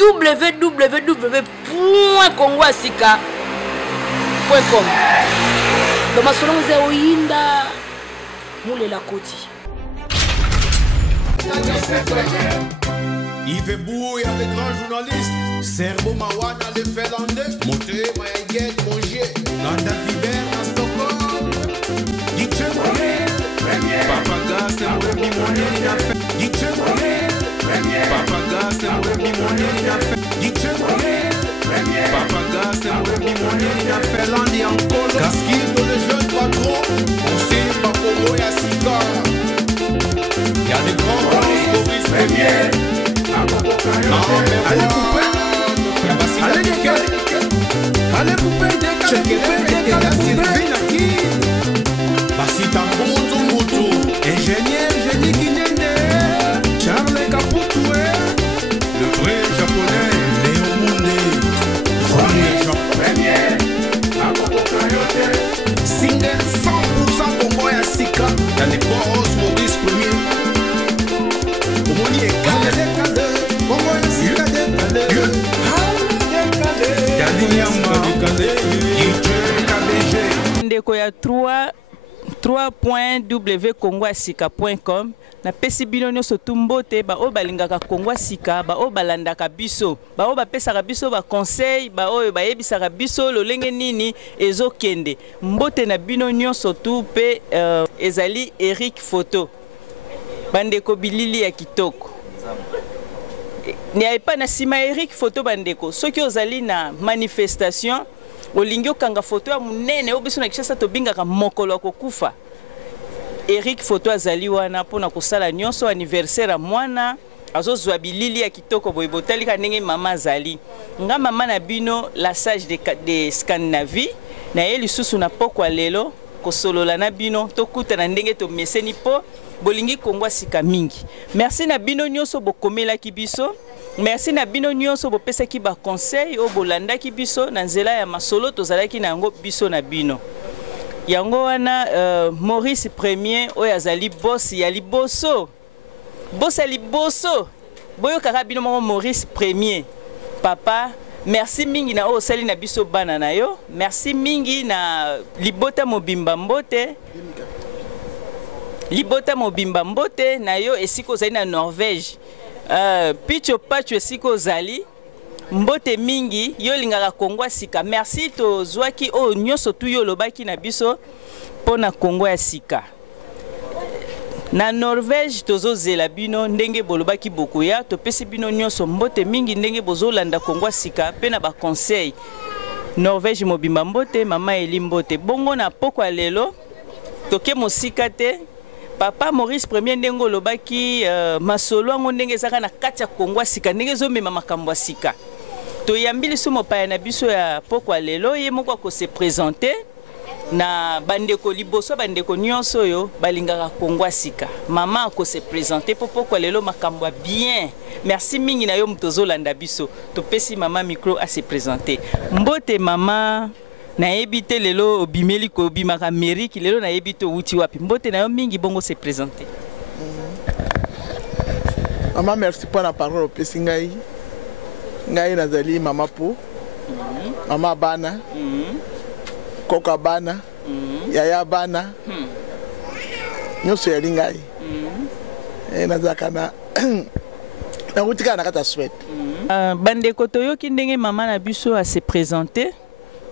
www.congoasika.com. Dans ma salon zéro yinda moule la koti. Yves Bouy avec grand journaliste. Serbo Mawana le Finlandais. Monté, Maïguet, Manger. Nanda Fiber, dans Stockholm. Dictée Moyenne. Papa Gas, c'est mon ami Moyenne. Dictée Moyenne. Papa Gas, c'est mon ami Moyenne. Dictée Moyenne. Papa Gas, c'est mon ami Moyenne. Finlandais en colo. Casquille, le jeune patron. On sait pas comment il y a cigare. Y'a des grands Boris Premier. Allez couper. Allez nickel. Allez couper. Basita Moto. Ingénieur Génie Kinende. Charles Caputoué. Le vrai japonais Léo Moundé. Premier Premier. Single 100% Congo et Sika. Y'a les boss Maurice Premier. Ndeko ya 3.w.congoasika.com na pesi bino nyonso tumbote ba o balingaka Congoasika ba o balandaka biso ba o bapesaka biso ba conseil ba o bayebisaka biso lolenge nini ezokende mbote na bino nyonso tu pe ezali Eric Photo bandeko bilili ya kitoko ni aipa na sima Eric Photo bandeko soki ozali na manifestation olingi okanga photo ya munene obiso na kishasa tobingaka mokolo kokufa Eric Photo azali wana pona kosala nyonso anniversaire mwana azozwa bilili ya kitoko boyebotali ka ndenge mama azali nga mama na bino la sage de Scandinavie na ye lisusu na pokwa lelo kosolola na bino tokuta na ndenge to meseni po bolingi Congoasika mingi. Merci na bino nyonso bokomela kibiso. Merci na bino nyonso bopesa ki ba conseil o bolanda kibiso na nzela ya masolo tozalaki na yango biso na bino. Yango wana Maurice Premier oyo azali boss ya liboso. Boss ya liboso. Boyo kaka bino moko Maurice Premier. Papa merci mingi na o sali na biso bana na yo. Merci mingi na libota mobimba mbote. Libota mobimba mbote na yo esiko zali na Norvège. Picho pacho esiko zali mbote mingi yo lingaka Congoasika. Merci to zwaki o nyonso tu yo lobaki na biso pona Congoasika. Na Norvège tozo zela bino ndenge bolobaki bokuya to pesi bino nyonso mbote mingi ndenge bozolanda Congoasika pe na ba conseil. Norvège mobimba mbote mama eli mbote bongo na pokwa lelo toke mosika te. Papa Maurice Premier ndengo lobaki masolo ngo ndenge zaka na kati ya Congoasika ndenge zomema makambo asika. To yambili sumo pa na biso ya pokwa lelo ye moko ko se présenter na bandeko liboso bandeko nyonso yo balingaka Congoasika. Mama ko se présenter pokwa lelo makambo bien. Merci mingi na yo mtozolanda biso. To pesi mama micro a se présenter. Mbote mama na ebite lelo obimeli ko bimaka Amerique lelo na ebite uti wapi mbote na yo mingi bongo se présenter. Maman merci pour la parole pesi ngai. Ngai nazali mama po. Mama bana. Koka bana. Yaya bana. Nyoso ya ngai. Nazaka na na utika na kata sweat. Bandeko toyoki ndenge mama na biso a se présenter.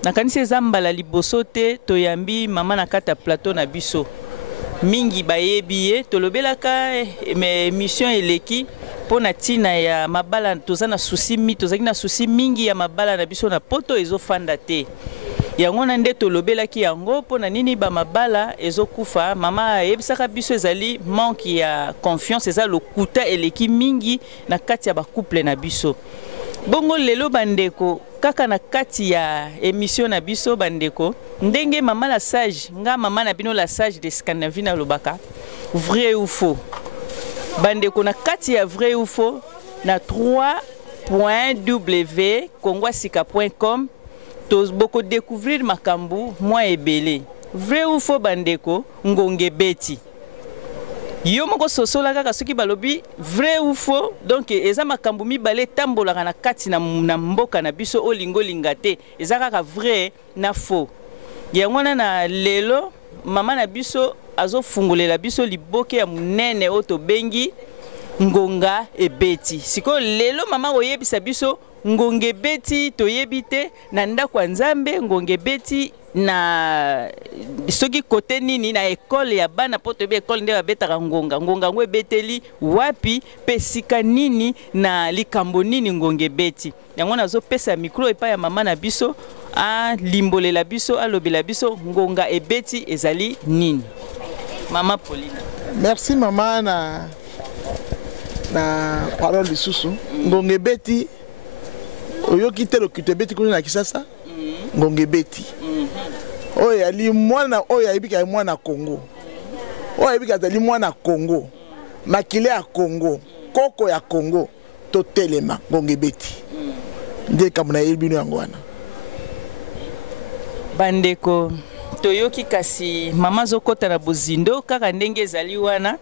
Nakanisi ezambala liboso te toyambi mama na kata plateau na biso mingi bayebi ye tolobelaka émission eleki pona tina ya mabala tozana souci tozaki na souci mingi ya mabala na biso na poto ezofanda te yango na nde tolobelaki yango pona nini ba mabala ezokufa mama yebisaka biso ezali manque ya confiance eza lokuta eleki mingi na kati ya ba couple na biso bongo lelo bandeko kaka na kati ya émission na biso bandeko ndenge mama la sage nga mama na bino la sage de Scandinavie na lobaka vrai ou faux bandeko na kati ya vrai ou faux na 3.w.congoasika.com tos boko découvrir makambu moi ebele vrai ou faux bandeko ngonge beti yo moko sosola kaka soki balobi vrai ou faux donc eza makambo mibale tambolaka na kati na mboka na biso olingo linga te eza kaka vrai na faux yango wana na lelo mama na biso azofungolela biso liboke ya munene oyo tobengi ngonga ebeti sikoyo lelo mama oyebisa biso ngonga ebeti toyebi te na ndako ya nzambe ngonga ebeti na soki kote nini na ekole ya bana po toyebi ekole nde babetaka ngonga ngo ebeteli wapi pe sika nini na likambo nini ngonga ebeti yango nazopesa mikro epai ya mama na biso alimbolela biso alobela biso ngonga ebeti ezali nini. Mama Paulina. Merci mama na parole lisusu. Ngonga ebeti oyoki te lokite beti kuna na Kisasa. Ngonga ebeti. Oyo ali mwana oyo ayibika mwana Congo. Oyo ayibika azali mwana Congo. Makile ya Congo, koko ya Congo to telema ngonga ebeti. Nde kamuna yebino yango wana. Bandeko toyoki kasi mama zokota na bozindo kaka ndenge ezali wana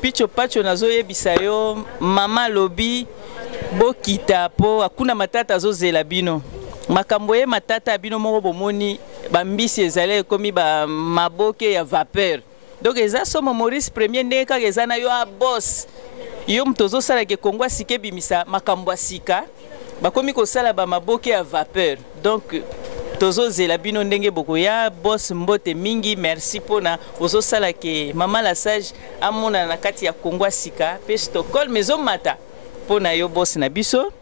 picho pacho nazoyebisa yo mama lobi bokita po akuna matata azozela bino makambo ye matata bino moko bomoni bambisi ezali ekomi ba maboke ya vapeur donc eza somo Maurice Premier ndenge kaka eza na yo a boss yo mtozo sala ke Kongo sike bimisa makambo asika bakomi kosala ba maboke ya vapeur donc tozo zela bino ndenge bokoya boss mbote mingi merci pona ozo sala ke mama la sage amona na kati ya Kongo sika pe Stockholm mezo mata pona yo boss na biso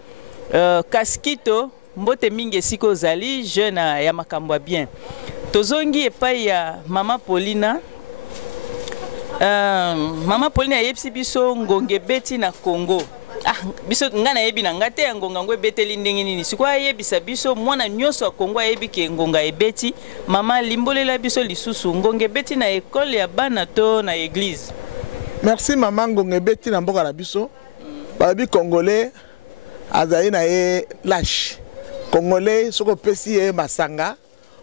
kaskito mbote mingi siko zali jeune ya makambo bien tozongi epai ya mama Paulina mama Paulina yepsi biso ngonge beti na Congo biso ngana yebi na ngate ya ngonga ngwe beteli ndenge nini sikwa yebisa biso mwana nyoso ya Kongo yebi ke ngonga ebeti mama limbolela biso lisusu ngonga ebeti na ekole ya bana to na église. Merci mama ngonga ebeti na mboka na biso babi congolais azali na ye lâche congolais soko pesi ye masanga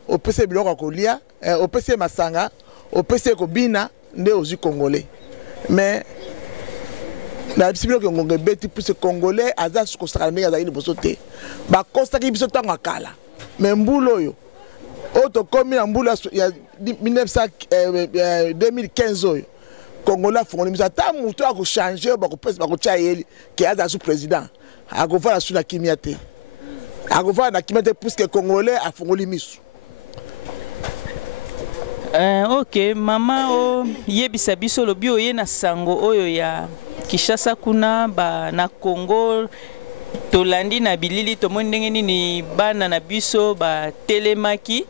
opesi biloko kolia opesi masanga opesi ko bina nde ozi congolais mais na bisibilo ke ngonga beti plus congolais aza suko sakala azali liboso te ba kostaki biso tango akala mais mbulo yo oto komi na mbulo ya 2015 oyo congolais fongoli misa ta mutu ako changer ba ko pesa ba ko tia yeli ke aza sous président akovala sous na kimia te akovala na kimia te plus que congolais afongoli misu. Ok mama o yebisa biso lobi oye na sango oyo ya Kishasa kuna ba na Congo tolandi na bilili tomoni ndenge nini bana na biso ba telemaki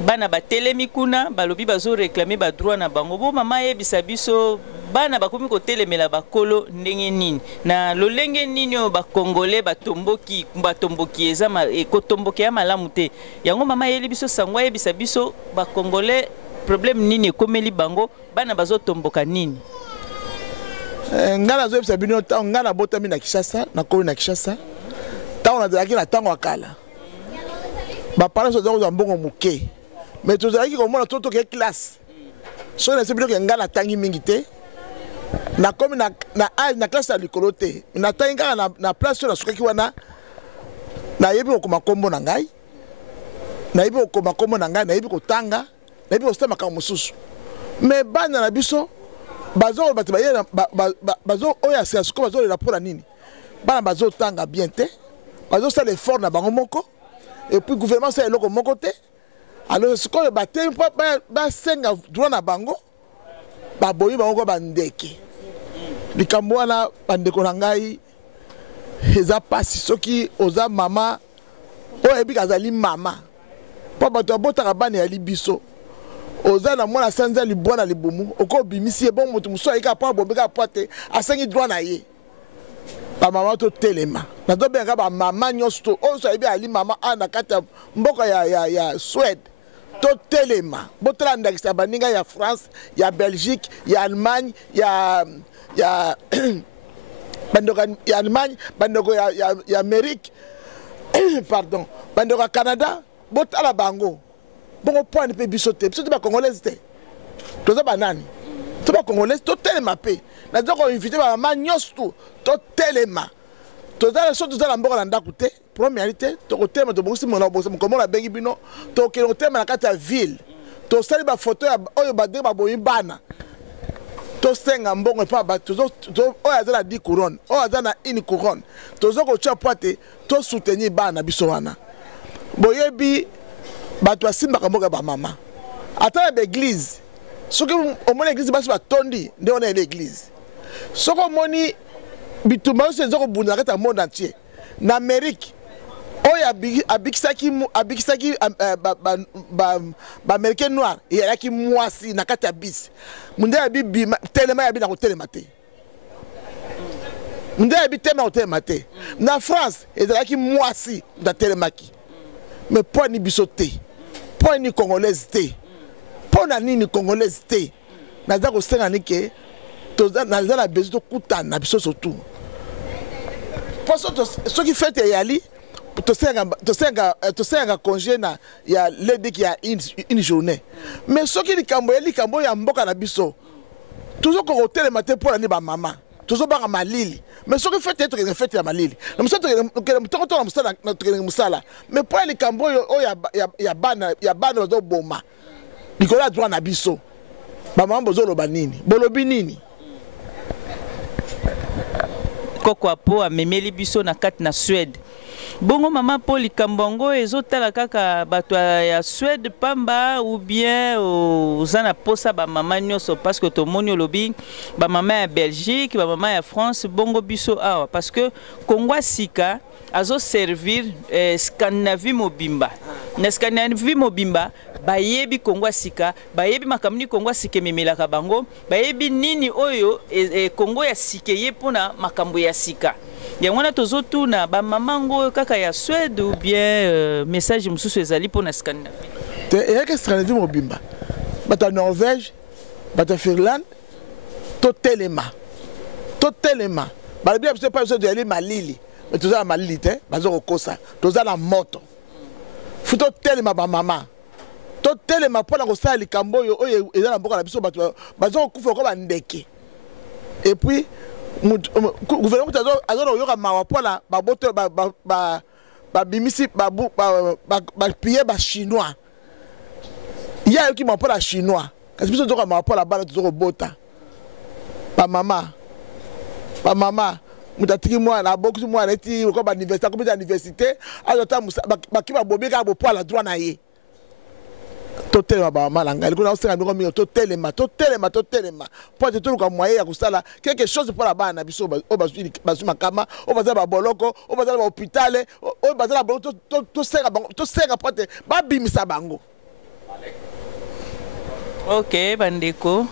bana ba telemi kuna balobi bazo réclamer ba droit na bango bo mama yebisa biso bana bakomi ko telemela bakolo ndenge nini na lolenge nini o ba congolais batomboki eza ekotomboki ya malamu te yango mama yeli biso sango yebisa biso ba congolais problème nini komeli bango bana bazo tomboka nini. Ngana zo bisa bino ta ngana botami na Kishasa na komi na Kishasa ta on azalaki na tango akala ba parents zo za mbongo muke mais tozalaki komona toto ke classe so na sebino ke ngana tangi mingi te na komi na classe ya likolo te na tangi na place na sukaki wana na yebi okoma kombo na ngai na yebi okoma kombo na ngai na yebi kotanga na yebi ostama ka mususu mais bana na biso bazo bati bazo oya sia suko bazo la pour nini bana bazo tanga bien te bazo ça l'effort na bango moko et puis gouvernement ça eloko moko te alors suko baté ba senga droit na bango ba boyi bango ba ndeke likambo wana bandeko na ngai eza pasi soki oza mama o ebi kazali mama po bato botaka bana ya libiso oza na mwana sanza libwana libumu oko bimisi bon moto muso ayika pa bombeka pote asengi droit na ye ba mama to telema na to benga ba mama nyosto o so ebi ali mama ana kata mboka ya Suède to telema botala ndakisa baninga ya France ya Belgique ya Allemagne ya bandoko ya Allemagne bandoko ya Amérique pardon bandoko ya Canada botala bango bongo point pe biso te ba congolais te toza banani to ba congolais to telema pe na zoko inviter ba mama nyonso to telema to za so to za mboka na ndako te première to ko telema to bongisi mona bongisi komo la bengi bino to ke ko telema na kati ya ville to sali ba photo ya oyo ba de ba boyimbana to senga mbongo pa ba to oyo azana 10 couronne oyo azana 1 couronne to zo ko tshia poate to soutenir bana biso wana boyebi bato asimbaka mboka ba mama ata na église soki omoni église basi batondi nde wana l'église soki omoni bitumba nyonso eza kobunda na kati ya monde entier na amérique oyo abikisaki baaméricain noir eyalaki mwasi na kati ya bisi munde yabi bima telema yabi na kotelema te munde yabi telema na kotelema te na france ezalaki mwasi na telemaki mais mpo ni biso te mpo ni congolaise te mpo na nini congolaise te naza kosenga ni ke naza na besoin tokutana na biso surtout mpo soki fete eyali tosenga congé na ya lediki ya une journée mais soki likambo ya mboka na biso toujours kotelema te mpo na ni bamama tozobanga malili mais soki fete tokende fete ya malili na tokende mosala mais mpo ya likambo oyo ya bana bazoboma likolo ya droit na biso bamama bozoloba nini bolobi nini koko apo amemeli biso na kati na Suède bongo mama po likambo yango ezotala kaka bato ya Suède pamba ou bien oza na posa bamama nyonso parce que tomoni olobi bamama ya Belgique bamama ya France bongo biso awa parce que Congo sika azo servir Scandinavie mobimba na Scandinavie mobimba bayebi Congo sika bayebi makamuni Congo sika memelaka bango bayebi nini oyo Congo ya sika ye pona makambo ya sika yango na tozotuna bamamango kaka ya Suède ou bien message mususu ezali pona Scandinavie te eyaka Scandinavie mobimba bata Norvège bata Finlande to telema balobi biso pa biso yali malili mais toza na malili te bazo kokosa toza na moto futo telema bamama to telema mpona kosala likambo oyo eza na mboka na biso bato bazo kokufa ko bandeke et puis gouvernement azo yoka mawa mpona baboto babimisi bapie bachinois ye ayoki mawa mpona chinois kasi biso tozoka mawa mpona bana tozokobota bamama mutu atiki mwana abokisi mwana eti ko bauniversité akobeta université azota baki babobi kaka bopwala droit na ye totelema bamama na ngai likolo naosenga mbiko mingi totelema mpo ete toluka moyen ya kosala quelque chose mpo na bana na biso oyo bazwi makama oyo baza na baboloko oyo baza na bahôpitale oyo baza na boloko tosenga mpo ete babimisa bango. Ok bandeko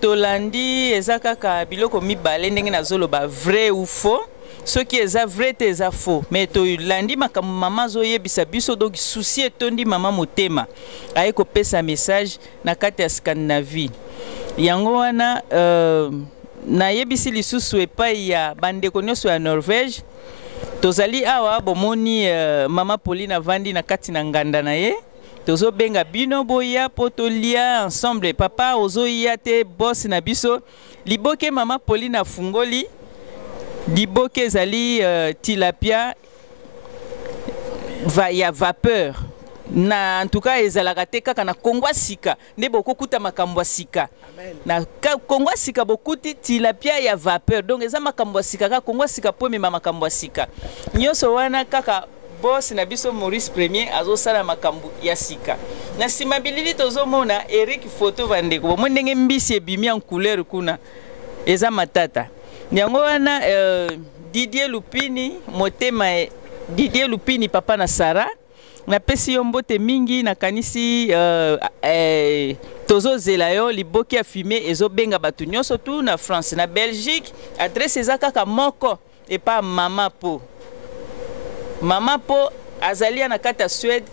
tolandi eza kaka biloko mibale ndenge nazoloba vrai ou faux soki eza vrai te eza faux mais tolandi makambo mama zoyebisa biso donc souci etondi mama motema aye kopesa message na kati ya Scandinavie yango wana nayebisi lisusu epai ya bandeko nyonso ya Norvège tozali awa bomoni mama Pauline avandi na kati na nganda na ye tozo benga bino boya potolia ensemble papa ozoya te boss na biso liboke mama Pauline afungoli liboke ezali tilapia ya vapeur na en tout cas ezalaka te kaka na Congo sika nde bokokuta makambo sika na Congo sika bokuti tilapia ya vapeur donc eza makambo sika kaka Congo sika po mema makambo sika nyonso wana kaka boss na biso Maurice Premier azosala makambo ya sika na simabilili tozomona Eric photo bandeko bomoni ndenge mbisi ebimi en couleur kuna eza matata yango wana Didier Lupini motema Didier Lupini papa na Sara na pesi yo mbote mingi na kanisi tozozela yo liboki ya fume ezobenga batu nyonso tu na France na Belgique adresse eza kaka moko epa mama po azalia na kata Suède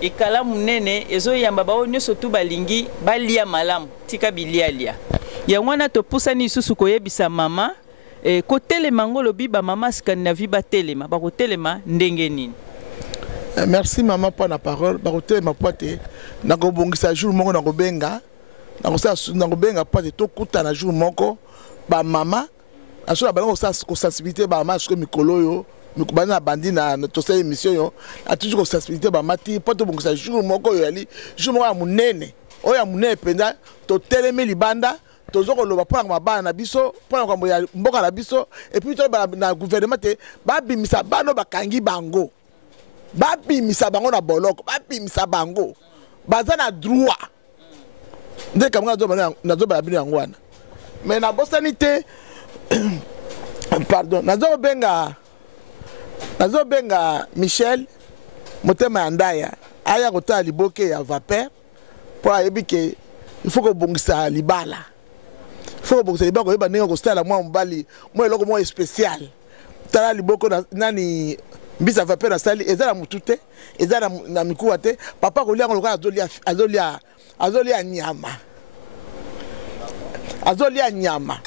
ekala munene ezoyamba bao nyonso tu balingi balia malamu tika bilialia yango wana topusani lisusu koyebisa mama kotelema ngolo biba mama Scandinavie batelema bakotelema ndenge nini. Merci maman pour la parole bakotelema pote nakobongisa jour moko nakobenga na kobenga pate tokutana jour moko ba mama aso ba ko sensibilité ba mama sur mikolo yo mikubana na bandi na to sa émission yo a toujours ko sensibilité ba mati poto bongisa jour moko yo ali jour moko ya munene oya munene penda to teleme libanda tozoko loba pona mabana na biso pona ko mboka na biso et puis to na gouvernement te ba bimisa bano bakangi bango ba bimisa bango na boloko ba bimisa bango baza na droit nde kamanga nazo ba bino yango wana mais na bosani te pardon nazo benga Michel motema ya ndaya aya kota liboke ya vapeur po ayebi ke il faut ko bongisa libala faut bongisa libala ko yeba ndenge ko stala mwa mbali mwa eloko mwa spécial tala liboko nani mbisa vapeur na sali ezala mutute ezala na mikuwa te papa ko lia ko azolia nyama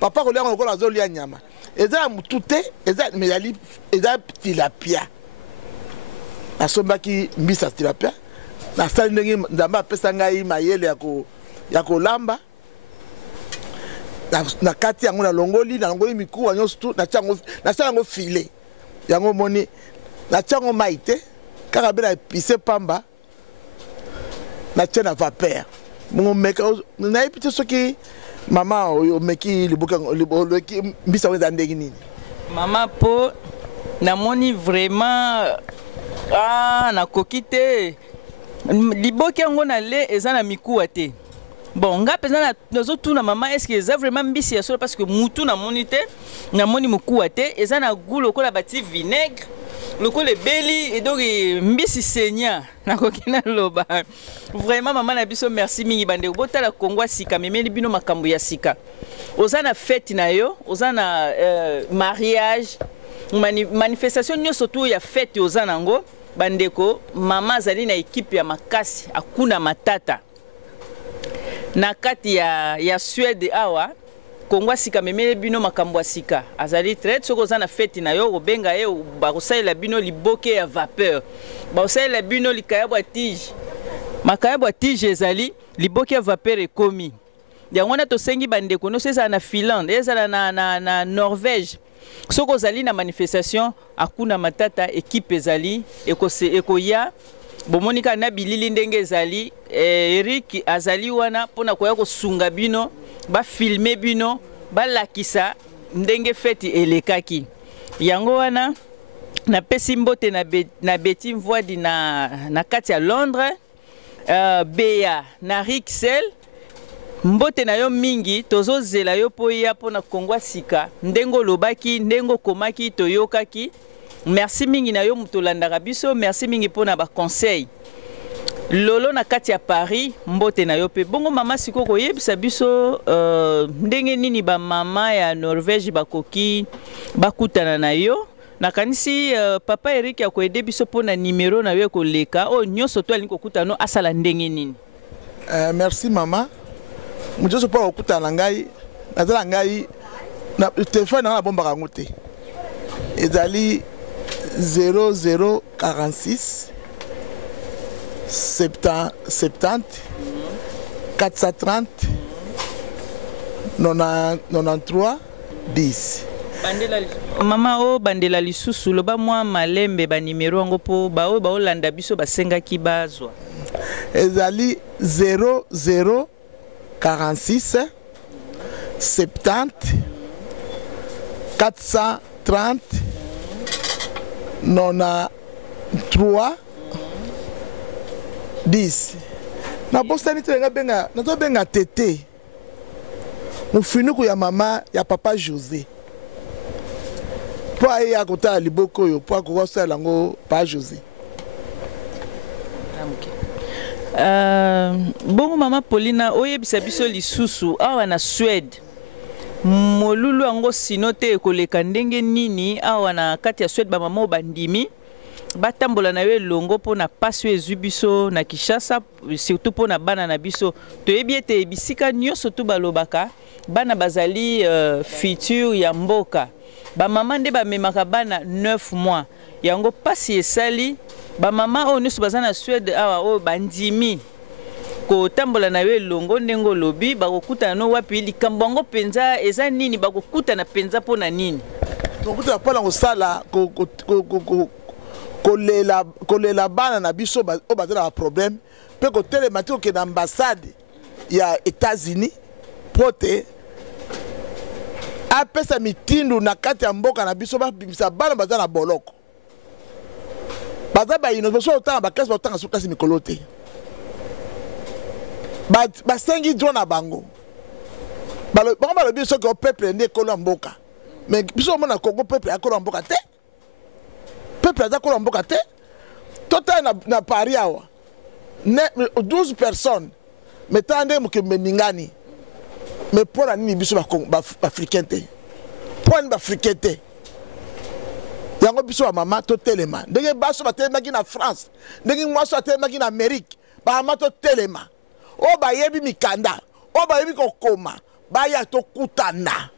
papa ko lia ko azolia nyama ezala mutute ezala meyali ezala tilapia asombaki mbisa tilapia na sali ndenge nzamba apesa ngai mayele ya kolamba na kati yango na longoli mikuwa nyonso tu na chango filet yango moni na chango maite kaka bela epise pamba na tia na vapeur mon meka na epite soki mama oyo meki liboka mbisa weza ndenge nini mama po namoni vraiment na kokite liboki yango na le eza na mikuwa te bon nga pesa nazo tuna mama est-ce que eza vraiment mbisi ya solo parce que mutu na moni te na moni mukuwa te eza na goût lokola bati vinaigre lokola beli et donc mbisi senya na kokina loba vraiment mama na biso merci mingi bande botala kongwa sika memeli bino makambo ya sika oza na fête na yo oza na mariage manifestation nyonso tu ya fête oza nango bandeko mama azali na équipe ya makasi akuna matata na kati ya Suède awa kongwa sika memele bino makambo ya sika azali traite soko za na fête na yo obenga ye bakosalela bino liboke ya vapeur bakosalela bino likayabo ya tige makayabo ya tige ezali liboke ya vapeur ekomi yango na tosengi bandeko no seza na Finlande ezala na Norvège soko zali na manifestation akuna matata équipe ezali ekoya bomonika na bilili ndenge ezali Eric azali wana pona koya kosunga bino ba filmer bino ba lakisa ndenge feti elekaki yango wana na pesi mbote na Betty Mvoidi na kati ya Londres Bea na Rixel mbote na yo mingi tozozela yo poya pona kongwa sika ndengo lobaki ndengo komaki toyokaki merci mingi na yo mutolandaka biso merci mingi pona ba conseil lolo na kati ya Paris mbote na yo pe bongo mama siko koyebisa biso ndenge nini ba mama ya Norvège bakoki bakutana na yo nakanisi papa Eric akoyede biso pona numéro na yo koleka o nyonso to alingi kokutana asala ndenge nini merci mama mujoso pa okutana ngai nazala ngai na téléphone na bomba kango te ezali 0046 70 430 93 10 mama o bandela lisusu loba mwa malembe ba numéro yango po bao baolanda biso basengaki bazwa ezali 0046 70 430 93 10 na bostani te benga nazo benga tete mufinuku ya mama ya papa José po aya kota liboko yo po akosa lango pa José bongo mama Paulina oyebisa biso lisusu awa na Suède molulu yango sino te ekoleka ndenge nini awa na kati ya Suède ba mama bandimi batambola na yo elongo mpona pasi oyo ezwi biso na Kinshasa surtout mpona bana na biso toyebi ete bisika nyonso tu balobaka bana bazali futur ya mboka bamama nde bamemaka bana 9 mois yango pasi esali bamama oyo nyonso baza na Suède awa oyo bandimi kotambola na yo elongo ndenge olobi bakokutana no wapi likambo yango mpenza eza nini bakokutana mpenza mpo na nini tokutana mpona kosala kolela bana na biso oyo baza na baproblème mpe kotelema te kokende ambassade ya États-Unis mpo te apesa mitindu na kati ya mboka na biso babimisa bana baza na boloko baza bayino so otanga bakasi baotanga so kasi mikolo te basengi droit na bango bango balobi soki o peuple nde ekolo ya mboka mais biso omona Congo peuple akolo ya mboka te peuple aza kolo ya mboka te totala na Paris awa 12 personnes mais tala ndenge mokembe ningani mais mpona nini biso baafricain te mpona nini baafricain te yango biso bamama totelema ndenge baso batelemaki na France ndenge mwaso atelemaki na Amérique bamama totelema oyo bayebi mikanda oyo bayebi kokoma baya tokutana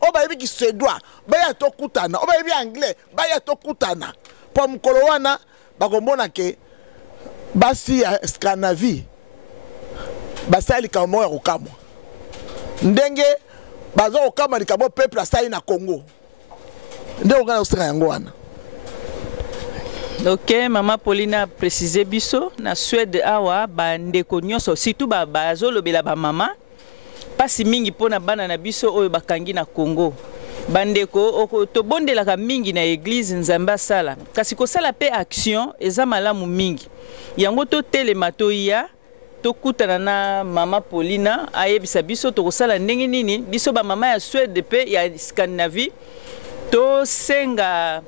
oyo bayebi kisedwa baya tokutana oyo bayebi anglais baya tokutana mpo mokolo wana bakomona ke basi ya Scandinavie basali likambo moko ya kokamwa ndenge baza kokamwa likambo peuple asali na Congo nde okana kosenga yango wana. Ok, Mama Pauline a précisé biso na Suède awa bandeko nyonso surtout bazolobela ba mama pasi mingi pona bana na biso oyo bakangi na Congo bandeko tobondelaka mingi na église nzambe asala kasi kosala pe action eza malamu mingi yango totelema toya tokutana na Mama Paulina ayebisa biso tokosala ndenge nini biso ba mama ya Suède pe ya Scandinavie to senga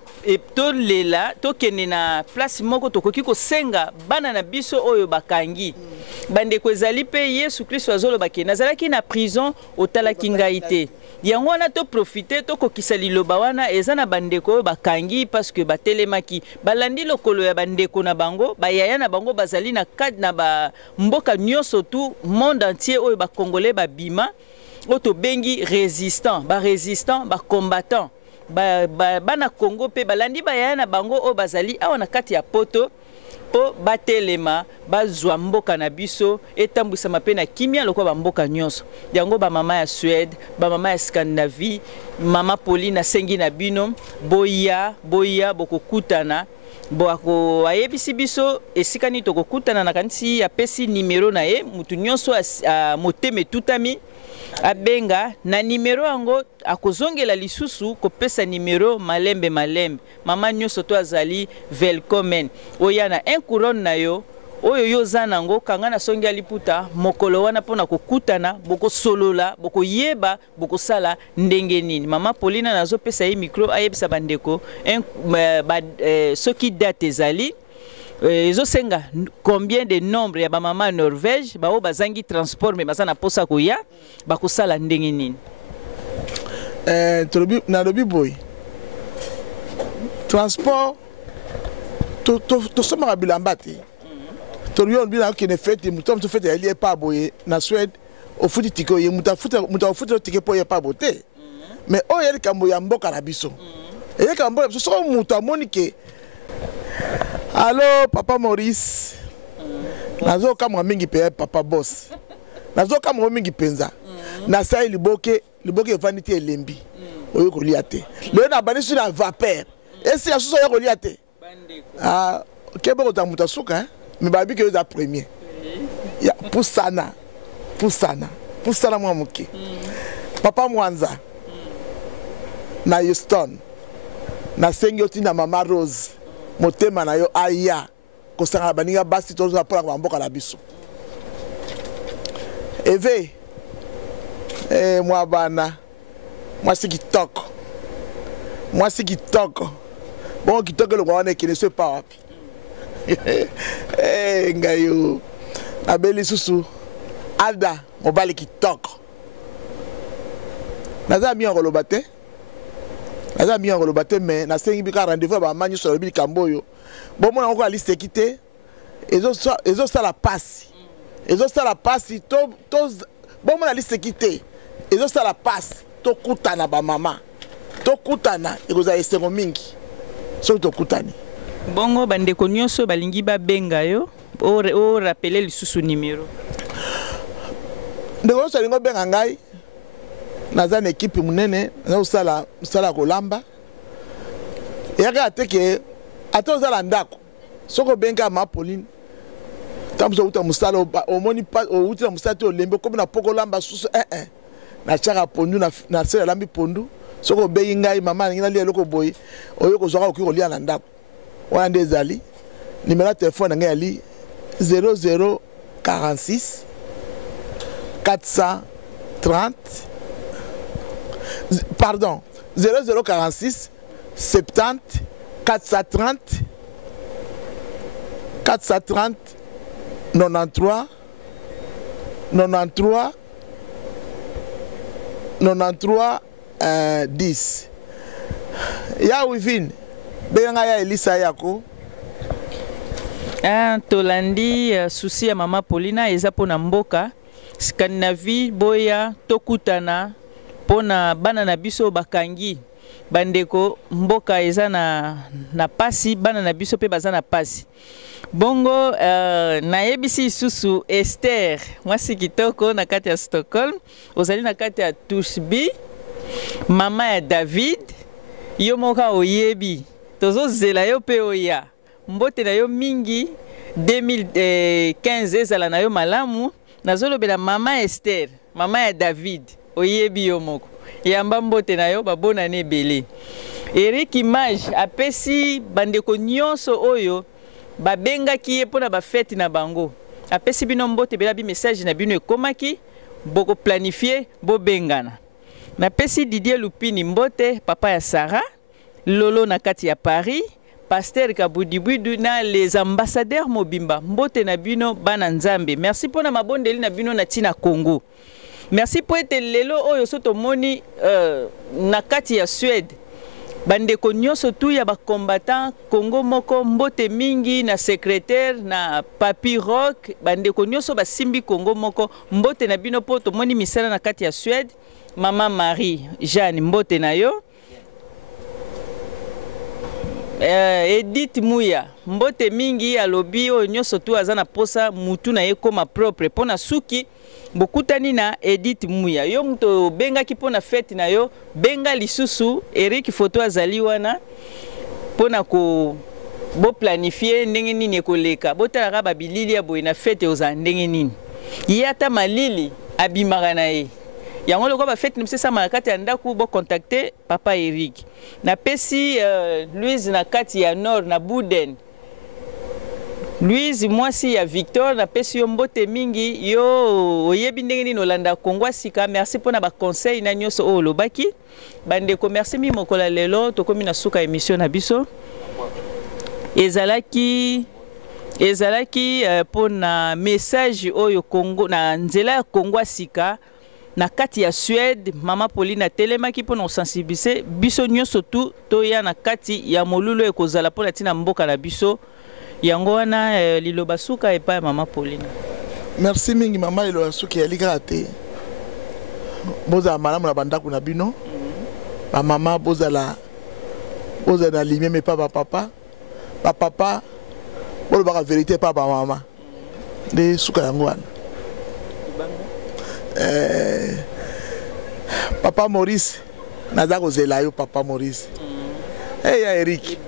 to lela to kende na place moko tokoki kosenga bana na biso oyo bakangi bandeko ezali pe Yesu Kristo azoloba ke nazalaki na prison otalaki ngai te yango wana to profiter to kokisa liloba wana eza na bandeko oyo bakangi parce que batelemaki balandi lokolo ya bandeko na bango bayaya na bango bazali na cadre na ba mboka nyonso tu monde entier oyo ba congolais babima oto bengi résistant ba combattant bana Congo pe balandi bayaya na bango o bazali awa na kati ya poto po batelema bazwa mboka na biso etambwisama pe na kimia lokwa ba mboka nyonso yango ba mama ya Suède ba mama ya Scandinavie Mama Pauline asengi na bino boya bokokutana boko ayebisi biso esika ni tokokutana na kanisi apesi numero na ye mutu nyonso moteme tutami abenga na numero yango akozongela lisusu kopesa numero malembe mama nyonso to azali welcome oya na un couronne na yo oyo yoza nango kanga na songi aliputa mokolo wana pona kokutana boko solola boko yeba boko sala ndenge nini Mama Paulina nazo pesa yi micro ayebisa bandeko soki date ezali Ezo senga combien de nombre ya ba mama Norvège ba o bazangi transport mais bazana posa koya bakosala ndenge nini na lobi boy transport to soma bilamba te to rion bila ki ne fete mutom to fete ali pa boy na Suède au futi tiko ye muta futi tike po ye pa bote mais o yeli kambo ya mboka na biso e kambo so muta monike. Allô, Papa Maurice. Nazo kama mingi pe Papa Boss. Nazo kama mingi penza. Na sai liboke vanité elembi. Oyo koliate. Le na bani sur la vapeur. Et si aso yo koliate. Ah, kebo ko tamuta suka hein. Mais babi ke za premier. Ya pusana mwa muke. Papa Mwanza. Na Houston. Na sengi otina Mama Rose. Motema na yo aya kosanga baninga basi toza pola kwa mboka la biso eve mwa bana mwa sikitoko bon kitoko lo wana kine se pa wapi ngayo abeli susu alda mobali kitoko naza mi ngoloba te naza mi ngoloba te mais na sengi bika rendez-vous ba manyu sur le bil kamboyo bon mona ko liste kité ezo ça la passe to bon mona liste kité ezo ça la passe to kutana ba mama to kutana ekoza esengo mingi so to kutani bongo bandeko nyonso balingi babenga yo o rappeler lisusu numéro. Ndeko salingo benga ngai naza na équipe munene na usala kolamba yaka ateke ata ozala ndako soko benga ma Pauline tamzo uta musala omoni pa uta musala to lembe comme na poko lamba susu na chaka pondu na sela lambi pondu soko beyi ngai mama ngina lia loko boy oyo ko zoka okiko lia na ndako wana ndezali numéro téléphone ngai ali 0046 430 pardon 0046 70 430 430 93 93 93 10 ya wivin benga ya Elisa yako tolandi souci ya mama Paulina eza pona mboka Scandinavie boya tokutana pona bana na biso bakangi bandeko mboka eza na pasi bana na biso pe baza na pasi bongo na yebisi susu Esther mwasi kitoko na kati ya Stockholm ozali na kati ya Tushby mama ya David yo moka oyebi tozo zela yo pe oya mbote na yo mingi 2015 ezala na yo malamu nazolobela mama Esther mama ya David oyebi yo moko yamba mbote na yo babona ne belé Eric Image apesi bandeko nyonso oyo babengaki ye pona ba fête na bango apesi bino mbote bela bi message na bino ekomaki boko planifier bo bengana na pesi Didier Lupini mbote papa ya Sarah Lolo na kati ya Paris Pasteur Kabudibwidu na les ambassadeurs mobimba mbote na bino bana nzambe merci pona mabondeli na bino na tina Congo merci pour être lelo oyo soto moni na kati ya Suède bandeko nyonso tu ya ba combattant Congo moko mbote mingi na secrétaire na Papi Rock bandeko nyonso basimbi Congo moko mbote na bino poto moni misala na kati ya Suède mama Marie Jeanne mbote na yo Edith Muya mbote mingi alobi oyo nyonso tu aza na posa mutu na ye koma propre pona suki bokutani na Edith Muya yo mto benga ki pona fête na yo benga lisusu Eric photo azali wana pona ko bo planifier ndenge nini ekoleka botalaka babilili ya boye na fête oza ndenge nini yata malili abimaka na ye yango loko ba fête nimse sama kati ya ndaku bo contacter papa Eric na pesi Louise na kati ya Nord na Buden Louise mwasi ya Victor na pesi yo mbote mingi yo oyebi ndenge nini olanda Kongo sika merci pona ba conseil na nyonso o lobaki bandeko merci mi mokola lelo tokomi na suka émission na biso ezalaki pona message oyo Congo na nzela ya Kongo sika na kati ya Suède mama Paulina telemaki pona sensibiliser biso nyonso tu toya na kati ya molulu ekozala pona tina mboka na biso yango wana liloba suka epa mama Paulina merci mingi mama liloba suka ya likaka te bozala malamu na bandako na bino ba mama bozala na limie me pa ba papa bolobaka vérité pa ba mama nde suka yango wana papa Maurice naza kozela yo papa Maurice ya Eric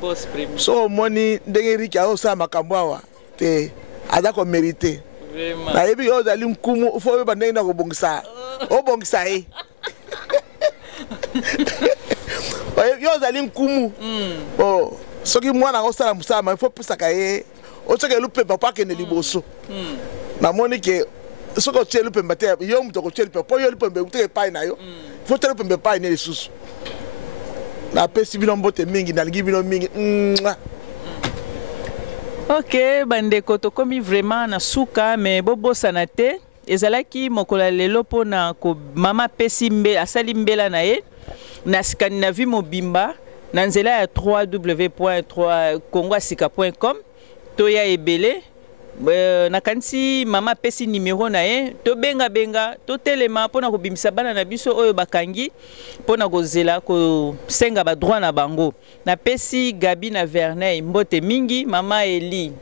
so moni ndenge Eric aosala makambo awa te aza ko mérité na yebi yo ozali nkumu fo yo bandenge na kobongisa obongisa ye yo ozali nkumu soki mwana akosala mosala ma ifo pesaka ye otyaka elupemba po akende liboso namoni ke soki otie elupemba te yo moto akotie elupemba po yo elupemba ekutaka epai na yo ifo tia elupemba epai ne lisusu napesi bino mbote mingi nalingi bino mingi ok bandeko tokomi vraiment na suka me bobosana te ezalaki mokola lelo mpona mama pesi asali mbela na ye na Scandinavie mobimba na nzela ya www.congoasika.com toya ebele nakanisi mama pesi numéro na ye to benga to telema pona ko bimisa bana na biso oyo bakangi pona kozela ko senga ba droit na bango na pesi Gabi na Vernet mbote mingi mama Eli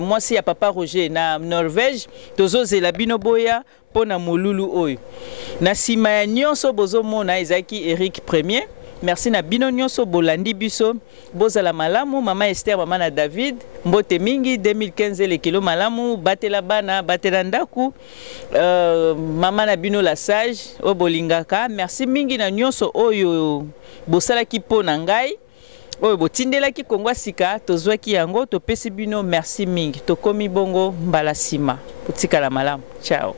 moi si ya papa Roger na Norvège tozozela bino boya pona molulu oyo na sima ya nyonso bozomona ezaki Eric Premier. Merci na bino nyonso bolandi biso bozala malamu mama Esther mama na David mbote mingi 2015 le kilo malamu batela bana batela ndaku mama na bino la sage o bolingaka. Merci mingi na nyonso oyo bosalaki pona ngai oyo botindelaki Kongwa Sika tozwaki yango topesi bino merci mingi tokomi bongo mbala sima potika la malamu ciao.